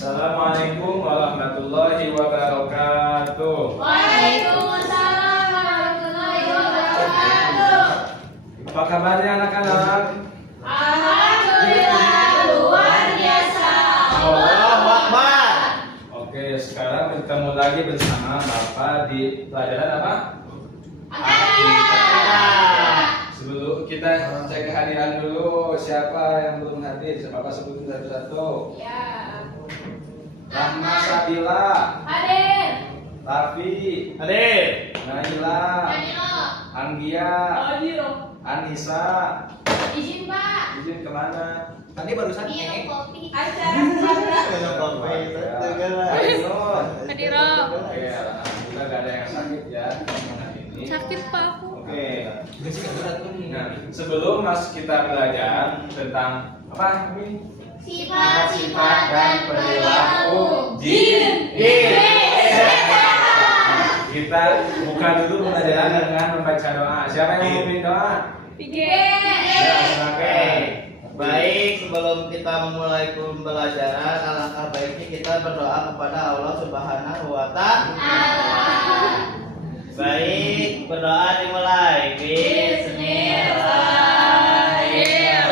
Assalamualaikum warahmatullahi wabarakatuh. Waalaikumsalam warahmatullahi wabarakatuh. Apa kabarnya anak-anak? Alhamdulillah luar biasa. Allahu Akbar. Oke, sekarang bertemu lagi bersama Bapak di pelajaran apa? Sebelum kita cek kehadiran dulu, siapa yang belum hadir? Bapak sebutin satu-satu. Ya. Rahma Sabila, Hadir. Raffi, Hadir. Naila, Danilo. Anggia, Hadir. Anissa. Izin Pak. Izin kemana? Tadi barusan Minum kopi. Acara program. Ainun. Hadir. Oke, alhamdulillah gak ada yang sakit ya hari ini. Sakit Pak aku. Oke. Nah, sebelum kita belajar tentang apa ini? Sifat-sifat dan perilaku jin. setan. Kita buka dulu pelajaran dengan membaca doa. Siapa yang mau pimpin doa? Ya, silakan. Baik, sebelum kita memulai pembelajaran, alangkah baiknya kita berdoa kepada Allah Subhanahu wa Ta'ala. Baik, berdoa dimulai. Bismillahirrahmanirrahim.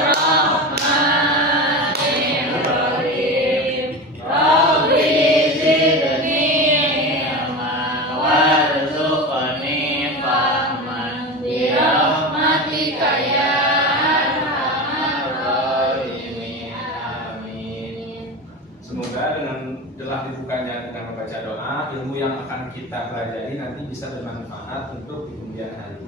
Rabbi zidni ilma warzuqni fahman bi rahmatika ya arhamar rahimin. Amin. Semoga dengan telah dibukanya dengan membaca doa, ilmu yang akan kita pelajari nanti bisa bermanfaat untuk di kemudian hari.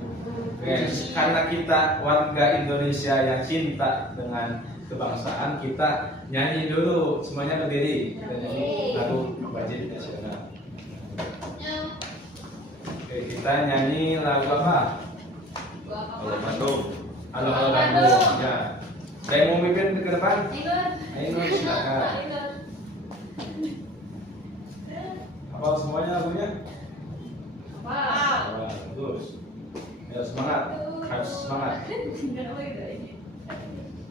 Oke, karena kita warga Indonesia yang cinta dengan kebangsaan, kita nyanyi dulu, semuanya berdiri. Kita nyanyi lagu wajib nasional. Oke, kita nyanyi lagu apa? Halo Bandung. Halo Halo Bandung. Ya. Saya mau mimpin ke depan. Ayo silakan. Hafal semuanya lagunya? Bagus. Ya semangat, harus semangat.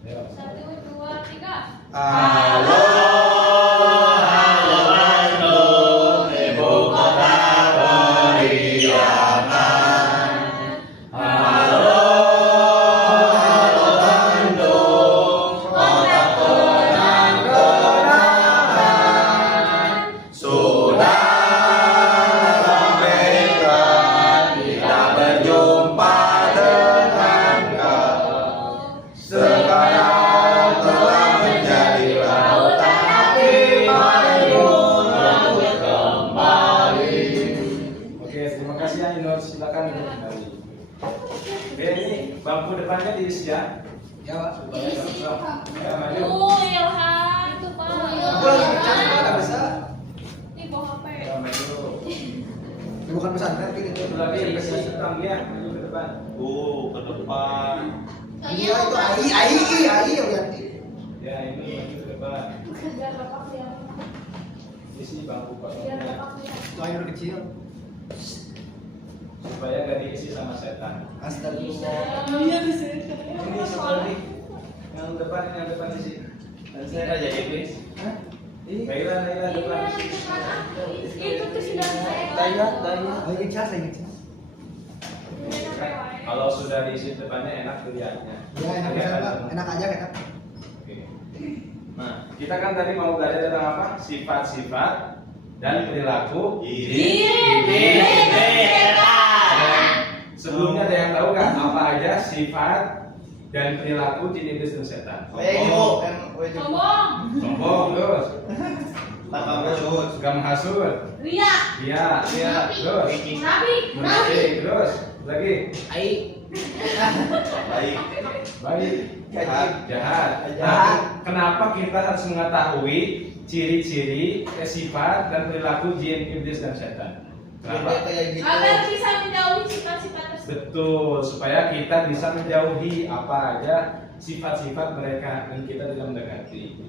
Ya. 1, 2, 3. Halo, halo Bandung, ibu kota beriaman. Halo, halo Bandung, kota kenang-kenangan. Sudah lama kita berjumpa dengan kau. Sekarang telah menjadi lautan api Maimun rebut kembali. Oke, terima kasih ya Inor, silakan duduk kembali. Oke, ini bangku depannya diisi ya. Ya, Pak. Supaya sama-sama. Ya, maju. Ilham itu Pak. Aku lagi ngecas, Pak, nggak bisa. Ini bawa HP. Ya, maju. Bukan pesantren gitu. Itu lagi isi tangga, maju ke depan. Ke depan. Iya, itu AI yang ganti. Ya, ini maju ke depan. Biar Bapak lihat. Isi bangku Biar kosongnya Bapak lihat. Air kecil. supaya gak diisi sama setan. Astagfirullah. Iya bisa. Ini seperti yang depan isi. Dan saya raja iblis. Hah? Naila depan isi. Itu tuh sudah saya. Daya. Lagi cas. Kalau sudah diisi depannya enak dilihatnya. Ya enak aja, Pak. Enak aja enak. Oke. Nah, kita kan tadi mau belajar tentang apa? Sifat-sifat dan perilaku Sebelumnya ada yang tahu kan apa aja sifat dan perilaku jin iblis dan setan? Sombong. Sombong terus, suka menghasut, Ria. iya, terus, Munafik. munafik, terus, lagi, baik, jahat. Nah, kenapa kita harus mengetahui ciri-ciri, sifat dan perilaku jin iblis dan setan? Kenapa? Agar bisa menjauhi sifat-sifat tersebut. Betul, supaya kita bisa menjauhi apa aja sifat-sifat mereka dan kita tidak mendekati.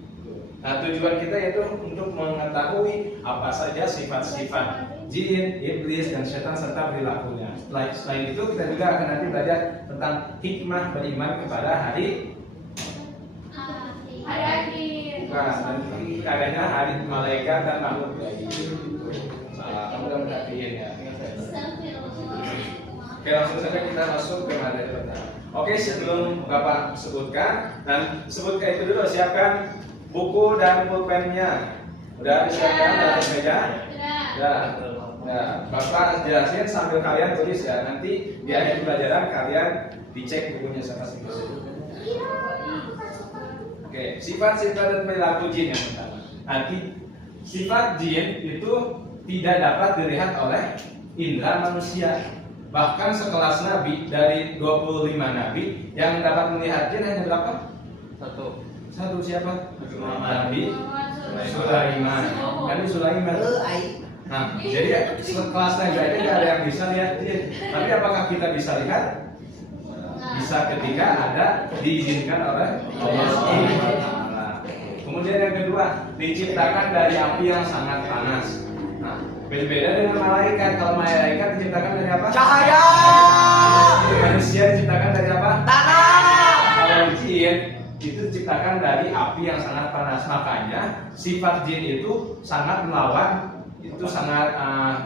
Nah, tujuan kita yaitu untuk mengetahui apa saja sifat-sifat jin, iblis, dan setan serta perilakunya. Selain itu kita juga akan nanti belajar tentang hikmah beriman kepada hari Hari akhir. Bukan, nanti adanya hari malaikat dan makhluk lagi. Salah, kamu udah perhatiin ya. Oke, langsung saja kita masuk ke materi pertama. Oke, sebelum Bapak sebutkan, dan sebutkan itu dulu, siapkan buku dan pulpennya. Udah disiapkan di atas meja? Udah. Nah, Bapak jelasin sambil kalian tulis ya. Nanti di akhir pelajaran kalian dicek bukunya sama masing-masing. Oke, sifat-sifat dan perilaku jin yang pertama. Nanti sifat jin itu tidak dapat dilihat oleh indera manusia. Bahkan sekelas nabi dari 25 nabi yang dapat melihat jin hanya berapa? Satu siapa? Nabi Sulaiman. Nabi Sulaiman. Nah, jadi sekelas nabi aja tidak ada yang bisa lihat jin. Tapi apakah kita bisa lihat? Bisa ketika ada diizinkan oleh Allah Subhanahu wa Ta'ala. Kemudian yang kedua, diciptakan dari api yang sangat panas. Nah, berbeda dengan malaikat. Kalau malaikat diciptakan dari apa? Cahaya. Manusia diciptakan dari apa? Tanah. Kalau jin itu diciptakan dari api yang sangat panas. Makanya sifat jin itu sangat melawan, itu sangat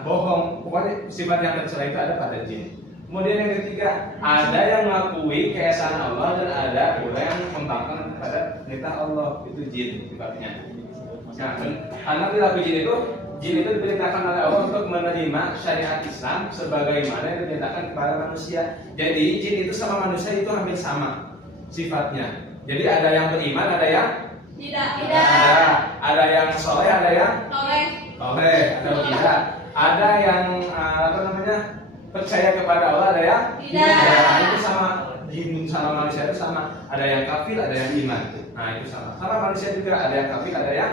bohong. Pokoknya sifat yang tercela itu ada pada jin. Kemudian yang ketiga, ada yang mengakui keesaan Allah dan ada pula yang membangkang kepada perintah Allah. Itu jin sifatnya. Nah, karena perilaku jin itu diperintahkan oleh Allah untuk menerima syariat Islam sebagaimana yang diperintahkan kepada manusia. Jadi jin itu sama manusia itu hampir sama sifatnya. Jadi ada yang beriman, ada yang Tidak. ada yang soleh, ada yang Toleh. atau tidak. Ada yang percaya kepada Allah, ada yang Tidak. Itu sama, jin sama manusia itu sama. Ada yang kafir, ada yang iman. Nah itu sama. Sama manusia juga ada yang kafir, ada yang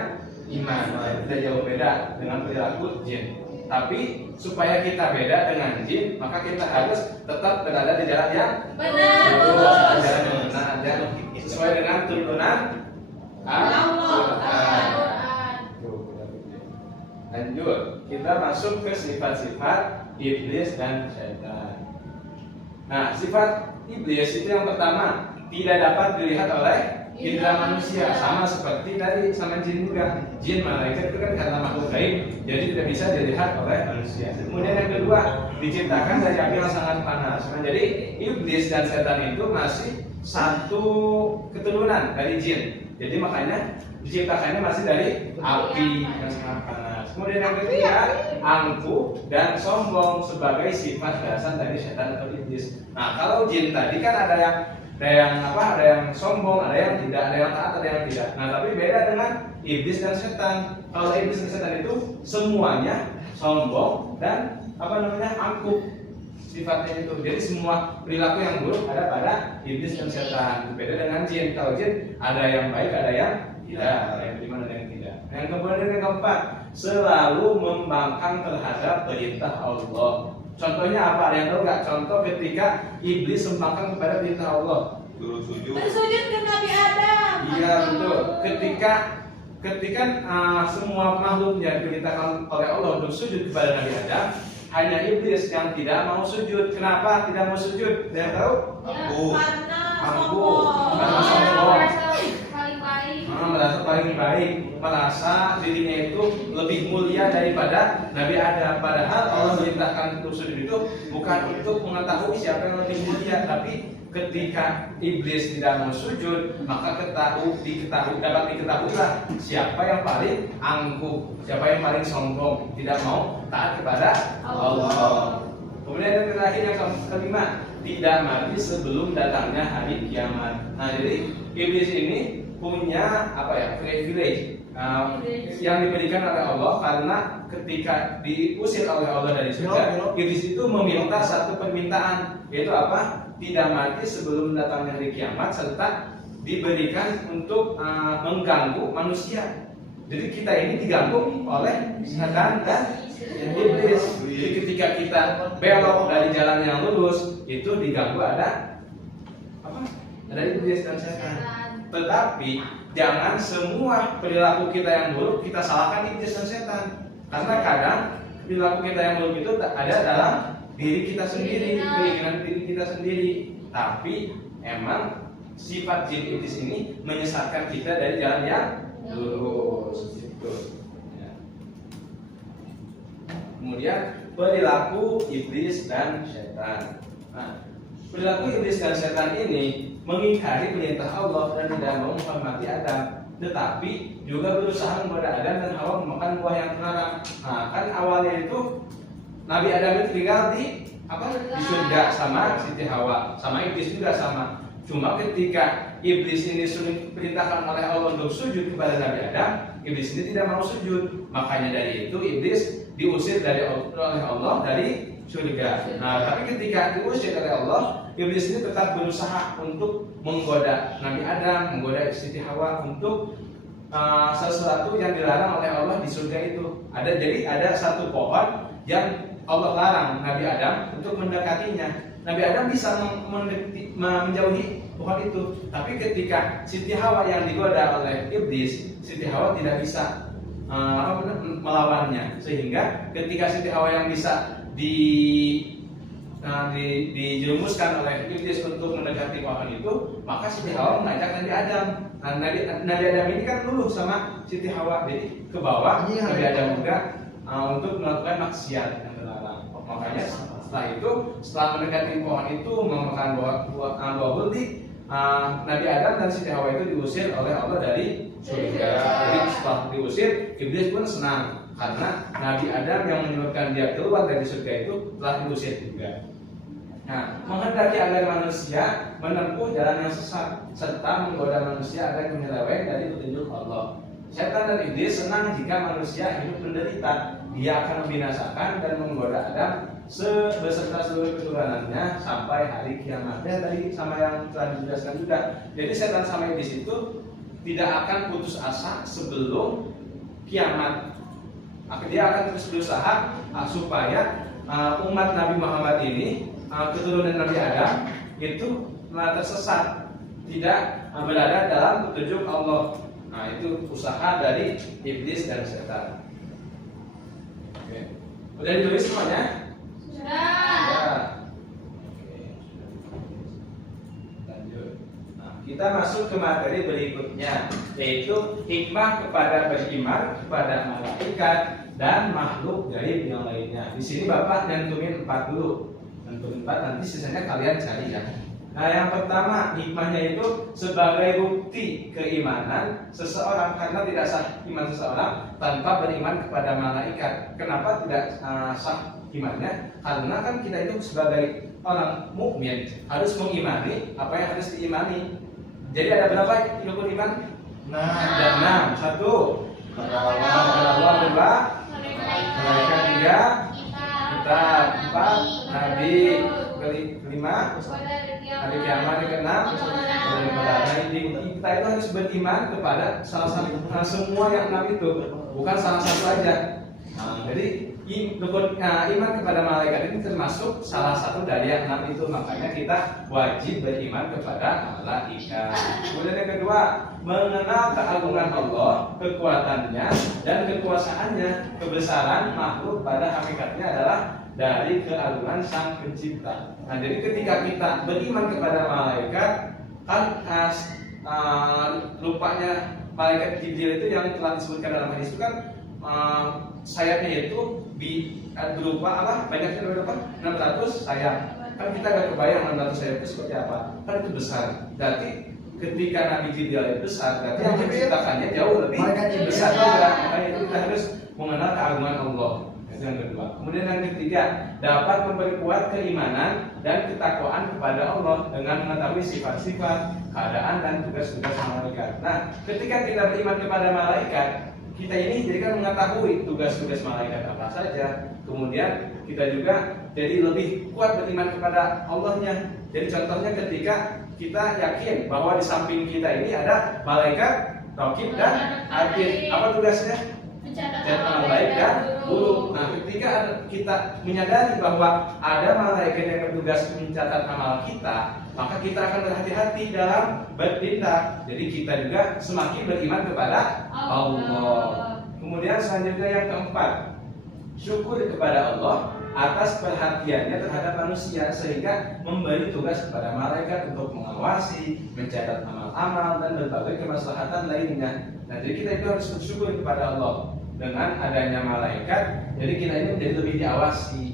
iman. Nah, itu tidak jauh beda dengan perilaku jin. Tapi supaya kita beda dengan jin, maka kita harus tetap berada di jalan yang Benar. lurus, jalan yang benar, dan sesuai dengan tuntunan Al-Quran. Lanjut, kita masuk ke sifat-sifat iblis dan syaitan. Nah, sifat iblis itu yang pertama, tidak dapat dilihat oleh indera manusia, sama seperti tadi sama jin juga. Jin, malaikat itu kan karena makhluk gaib, jadi tidak bisa dilihat oleh manusia. Kemudian yang kedua, diciptakan dari api yang sangat panas. Nah, jadi iblis dan setan itu masih satu keturunan dari jin. Jadi makanya diciptakannya masih dari api yang sangat panas. Kemudian yang ketiga, angkuh dan sombong sebagai sifat dasar dari setan atau iblis. Nah, kalau jin tadi kan ada yang sombong, ada yang tidak, ada yang taat, ada yang tidak. Nah, tapi beda dengan iblis dan setan. Kalau iblis dan setan itu semuanya sombong dan angkuh sifatnya itu. Jadi semua perilaku yang buruk ada pada iblis dan setan. Beda dengan jin. Kalau jin ada yang baik, ada yang tidak, ada yang beriman, ada yang tidak. Yang kemudian yang keempat, selalu membangkang terhadap perintah Allah. Contohnya apa? Ada yang tahu nggak? Contoh ketika iblis membangkang kepada perintah Allah. Bersujud ke Nabi Adam. Iya betul. Ketika semua makhluknya diperintahkan oleh Allah untuk sujud kepada Nabi Adam, hanya iblis yang tidak mau sujud. Kenapa tidak mau sujud? Ada yang tahu? Karena sombong. Merasa paling baik, merasa dirinya itu lebih mulia daripada Nabi Adam. Padahal Allah merintahkan untuk sujud itu bukan untuk mengetahui siapa yang lebih mulia, tapi ketika iblis tidak mau sujud, maka dapat diketahuilah siapa yang paling angkuh, siapa yang paling sombong, tidak mau taat kepada Allah. Kemudian yang terakhir, yang kelima, tidak mati sebelum datangnya hari kiamat. Nah, jadi iblis ini punya privilege yang diberikan oleh Allah, karena ketika diusir oleh Allah dari surga, iblis itu meminta satu permintaan, yaitu apa? Tidak mati sebelum datangnya hari kiamat, serta diberikan untuk mengganggu manusia. Jadi kita ini diganggu oleh setan dan iblis. Jadi ketika kita belok dari jalan yang lurus, itu diganggu ada iblis dan setan. Tetapi jangan semua perilaku kita yang buruk kita salahkan iblis dan setan. Karena kadang perilaku kita yang buruk itu ada dalam diri kita sendiri, keinginan diri kita sendiri. Tapi emang sifat jin iblis ini menyesatkan kita dari jalan yang lurus gitu. Ya. Kemudian perilaku iblis dan setan. Nah, perilaku iblis dan setan ini mengingkari perintah Allah dan tidak mau menghormati Adam, tetapi juga berusaha menggoda Adam dan Hawa memakan buah yang terlarang. Nah, kan awalnya itu Nabi Adam itu tinggal di di surga sama Siti Hawa, sama iblis juga sama. Cuma ketika iblis ini sudah diperintahkan oleh Allah untuk sujud kepada Nabi Adam, iblis ini tidak mau sujud. Makanya dari itu iblis diusir oleh Allah dari surga. Nah, tapi ketika diusir oleh Allah, iblis ini tetap berusaha untuk menggoda Nabi Adam, menggoda Siti Hawa untuk sesuatu yang dilarang oleh Allah di surga itu. Jadi ada satu pohon yang Allah larang Nabi Adam untuk mendekatinya. Nabi Adam bisa menjauhi pohon itu, tapi ketika Siti Hawa yang digoda oleh iblis, Siti Hawa tidak bisa melawannya, sehingga ketika Siti Hawa yang bisa dijerumuskan oleh iblis untuk mendekati pohon itu, maka Siti Hawa mengajak Nabi Adam. Nah, Nabi Adam ini kan luluh sama Siti Hawa, jadi ke bawah Nabi Adam juga untuk melakukan maksiat yang terlarang. Makanya setelah mendekati pohon itu memakan buah buldi, Nabi Adam dan Siti Hawa itu diusir oleh Allah dari surga. Jadi setelah diusir, iblis pun senang karena Nabi Adam yang menyebabkan dia keluar dari surga itu telah diusir juga. Nah, menghendaki agar manusia menempuh jalan yang sesat serta menggoda manusia agar menyeleweng dari petunjuk Allah. Setan dan iblis senang jika manusia hidup menderita. Dia akan membinasakan dan menggoda Adam beserta seluruh keturunannya sampai hari kiamat. Dan tadi sama yang telah dijelaskan juga. Jadi setan sama iblis itu tidak akan putus asa sebelum kiamat. Dia akan terus berusaha supaya umat Nabi Muhammad ini, keturunan Nabi Adam itu tersesat, tidak berada dalam petunjuk Allah. Nah, itu usaha dari iblis dan setan. Oke. Udah ditulis semuanya? Sudah. Oke. Lanjut. Nah, kita masuk ke materi berikutnya, yaitu hikmah kepada beriman kepada malaikat dan makhluk gaib yang lainnya. Di sini Bapak nyantumin 4 dulu. Nyantumin 4, nanti sisanya kalian cari ya. Nah, yang pertama hikmahnya itu sebagai bukti keimanan seseorang, karena tidak sah iman seseorang tanpa beriman kepada malaikat. Kenapa tidak sah imannya? Karena kan kita itu sebagai orang mukmin harus mengimani apa yang harus diimani. Jadi ada berapa rukun iman? Ada 6. 1. Allah, 2. Malaikat 3. Kitab 4. Nabi 5. Hari kiamat yang ke-6. Kita itu harus beriman kepada salah satu, semua yang 6 itu, bukan salah satu aja. Jadi iman kepada malaikat ini termasuk salah satu dari yang 6 itu. Makanya kita wajib beriman kepada malaikat. Kemudian yang kedua, mengenal keagungan Allah, kekuatannya dan kekuasaannya. Kebesaran makhluk pada hakikatnya adalah dari keagungan Sang Pencipta. Nah, jadi ketika kita beriman kepada malaikat, kan rupanya malaikat Jibril itu yang telah disebutkan dalam hadis itu kan sayapnya itu berupa apa? Banyaknya berapa? 600 sayap. Kan kita gak kebayang 600 sayap itu seperti apa. Kan itu besar. Berarti ketika Nabi Jibril itu besar, berarti yang menciptakannya jauh lebih besar juga. Makanya itu kita harus mengenal keagungan Allah. Yang kedua. Kemudian yang ketiga, dapat memperkuat keimanan dan ketakwaan kepada Allah dengan mengetahui sifat-sifat, keadaan dan tugas-tugas malaikat. Nah, ketika kita beriman kepada malaikat, kita ini jadi kan mengetahui tugas-tugas malaikat apa saja. Kemudian kita juga jadi lebih kuat beriman kepada Allahnya. Jadi contohnya ketika kita yakin bahwa di samping kita ini ada malaikat, raqib dan atid. Apa tugasnya? Mencatat amal baik dan buruk. Nah, ketika kita menyadari bahwa ada malaikat yang bertugas mencatat amal kita, maka kita akan berhati-hati dalam bertindak. Jadi kita juga semakin beriman kepada Allah. Kemudian selanjutnya yang keempat, syukur kepada Allah atas perhatiannya terhadap manusia sehingga memberi tugas kepada malaikat untuk mengawasi, mencatat amal amal dan berbagai kemaslahatan lainnya. Nah, jadi kita itu harus bersyukur kepada Allah dengan adanya malaikat. Jadi kita ini menjadi lebih diawasi,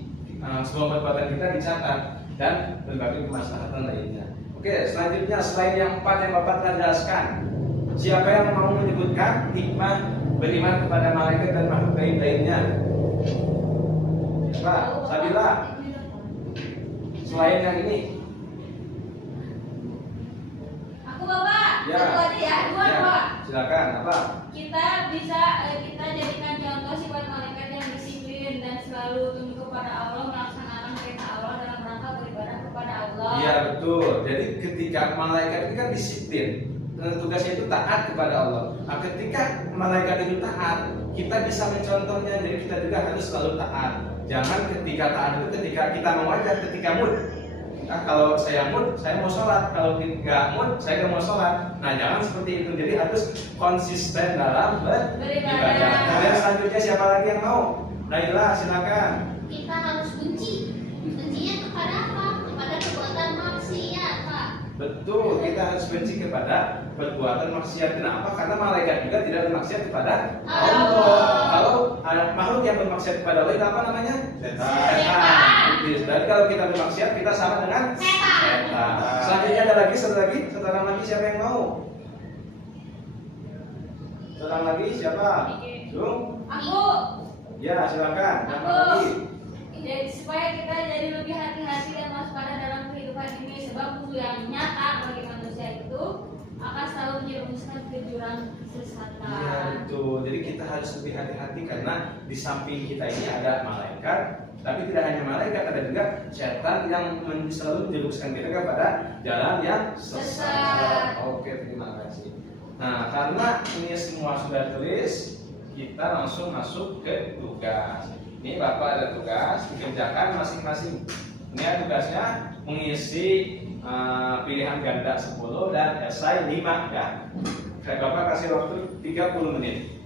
semua perbuatan kita dicatat dan berbagai kemaslahatan lainnya. Oke, selanjutnya selain yang 4 yang Bapak telah jelaskan, siapa yang mau menyebutkan hikmah beriman kepada malaikat dan makhluk gaib lainnya? Siapa? Sabila. Selain yang ini. Aku Bapak. Ya. Satu aja ya. Dua. Silakan. Apa? Kita jadikan contoh sifat malaikat yang disiplin dan selalu tunduk kepada Allah, melaksanakan perintah Allah dalam rangka beribadah kepada Allah. Iya betul. Jadi ketika malaikat itu kan disiplin, tugasnya itu taat kepada Allah. Nah, ketika malaikat itu taat, kita bisa mencontohnya. Jadi kita juga harus selalu taat. Jangan ketika taat itu ketika kita mau aja, ketika mood. Nah, kalau saya mood, saya mau sholat. Kalau nggak mood, saya nggak mau sholat. Nah, jangan seperti itu. Jadi harus konsisten dalam beribadah. Kemudian selanjutnya siapa lagi yang mau? Naila, silakan. Kita harus benci. Bencinya kepada apa? Kepada perbuatan maksiat, Pak. Betul, kita harus benci kepada perbuatan maksiat. Kenapa? Karena malaikat juga tidak bermaksiat kepada Allah. Kalau makhluk yang bermaksiat kepada Allah itu apa namanya? Setan. Jadi kalau kita bermaksiat, kita sama dengan setan. Selanjutnya ada lagi, seorang lagi siapa yang mau? Seorang lagi siapa? Jung? Aku. Ya, silakan. Yang Aku. lagi. Jadi supaya kita jadi lebih hati-hati dan waspada dalam kehidupan ini, sebab musuh yang nyata bagi manusia itu akan selalu menjerumuskan ke jurang kesesatan. Iya betul. Jadi kita harus lebih hati-hati karena di samping kita ini ada malaikat, tapi tidak hanya malaikat, ada juga setan yang selalu menjerumuskan kita kepada jalan yang sesat. Oke, terima kasih. Nah, karena ini semua sudah tulis, kita langsung masuk ke tugas. Ini Bapak ada tugas, dikerjakan masing-masing. Ini ada tugasnya mengisi pilihan ganda 10 dan esai 5 ya. Saya Bapak kasih waktu 30 menit.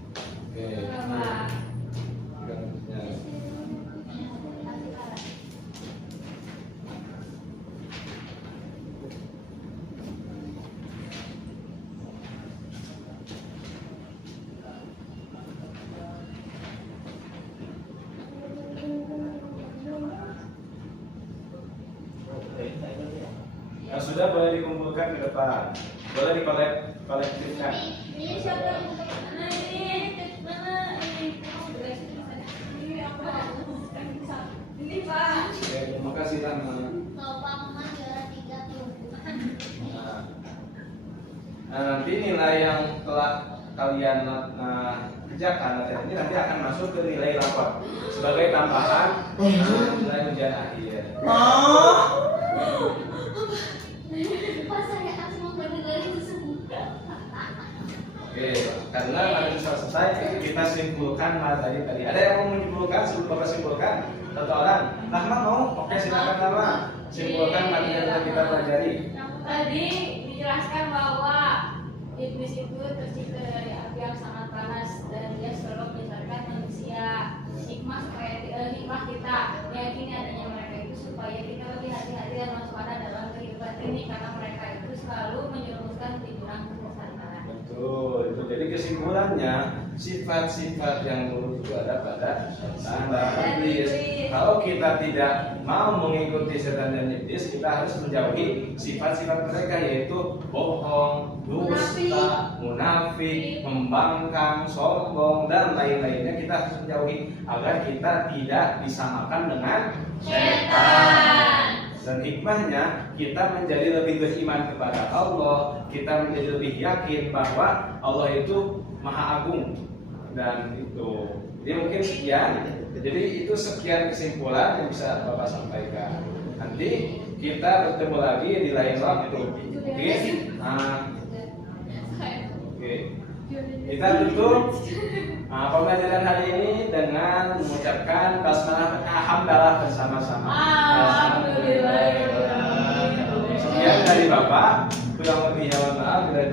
Oke. Bapak. Yang sudah boleh dikumpulkan ke depan, boleh dikolektifkan. Ini siapa yang mana ini? Mana ini? Ini aku. Ini Pak. Oke, terima kasih Tama. Bapak Mama juara 30. Nah, nanti nilai yang telah kalian kerjakan ini nanti akan masuk ke nilai rapor sebagai tambahan nilai ujian akhir. Pak, saya harus mendengar itu semua. Oke, karena materi selesai kita simpulkan materi tadi. Ada yang mau menyimpulkan sebelum Bapak simpulkan? Satu orang. Rahma mau? Oke, silakan Rahma. Simpulkan materi yang telah kita pelajari. Tadi dijelaskan bahwa iblis itu tercipta dari api yang sangat panas dan dia selalu menyesatkan manusia. Hikmah kita meyakini adanya mereka itu supaya kita lebih hati-hati dan waspada dalam kehidupan ini, karena mereka itu selalu menjerumuskan ke jurang kesesatan. Betul, itu jadi kesimpulannya sifat-sifat yang buruk itu ada pada setan dan iblis. Kalau kita tidak mau mengikuti setan dan iblis, kita harus menjauhi sifat-sifat mereka, yaitu bohong, dusta, munafik, membangkang, sombong dan lain-lainnya. Kita harus menjauhi agar kita tidak disamakan dengan setan. Dan hikmahnya kita menjadi lebih beriman kepada Allah, kita menjadi lebih yakin bahwa Allah itu Maha Agung. Dan itu, jadi mungkin sekian. Jadi itu sekian kesimpulan yang bisa Bapak sampaikan. Nanti kita bertemu lagi di lain waktu. Oke? Oke. Kita tutup pembelajaran hari ini dengan mengucapkan basmalah alhamdulillah bersama-sama. Alhamdulillah. Sekian dari Bapak. Kurang lebih mohon maaf. Bila